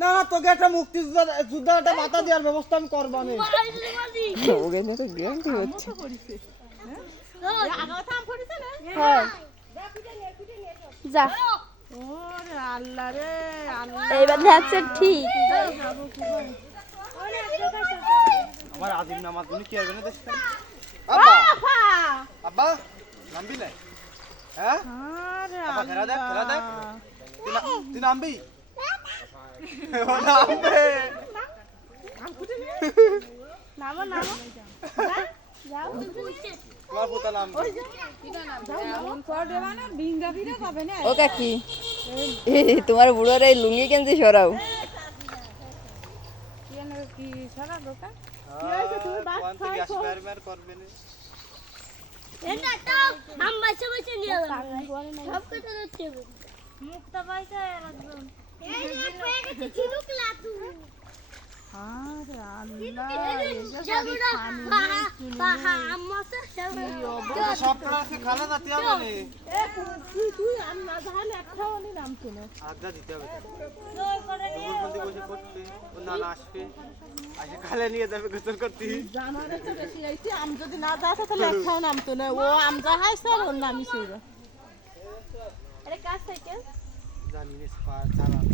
না না তোকে একটা মুক্তিযোদ্ধা একটা মাথা দেওয়ার ব্যবস্থা আমি করবো আমি। ওকে নিয়ে তো গ্যারান্টি হচ্ছে। হ্যাঁ যা ওরে আল্লাহ রে আল্লাহ। এইবার দেখছে ঠিক আমার আজিম নামাজ তুমি কি করবে না দেখছেন? আব্বা আব্বা নামবি না? হ্যাঁ আরে আব্বা খেলা দেখ আল্লাহ। তুই নামবি? ও নামবে। নামো নামো তোমার পোতা নামবে। ও কাকি তোমার বুড়োর এই লুঙ্গি কেনতে সরাও। কোন থেকে আসবে আর করবে না। এটা তো আম্মা সবাই নিয়ে গেল সব কথা হচ্ছে মুক্তা পয়সা একদম এই যে হয়ে গেছে ঝিনুক লাতু আরে আল্লাহ। জাগুড়া বাহা আম্মা তো সবটা আজকে খালা যাতে হবে না। তুই আন্না জাহান একটাও নি নাম শুনে। আড্ডা দিতে হবে তাহলে। জোর করে দুপুরপন্থী বসে পড়তে ও নানা আসবে আসে খালে নিয়ে যাবে গোসল করতে। জানার একটু বেশি আইছি আম যদি না যাস তাহলে একটাও নামতো না। ও আম যা হাইছে ওর নামই ছিল। আরে কাজ থেকে জানি না চালান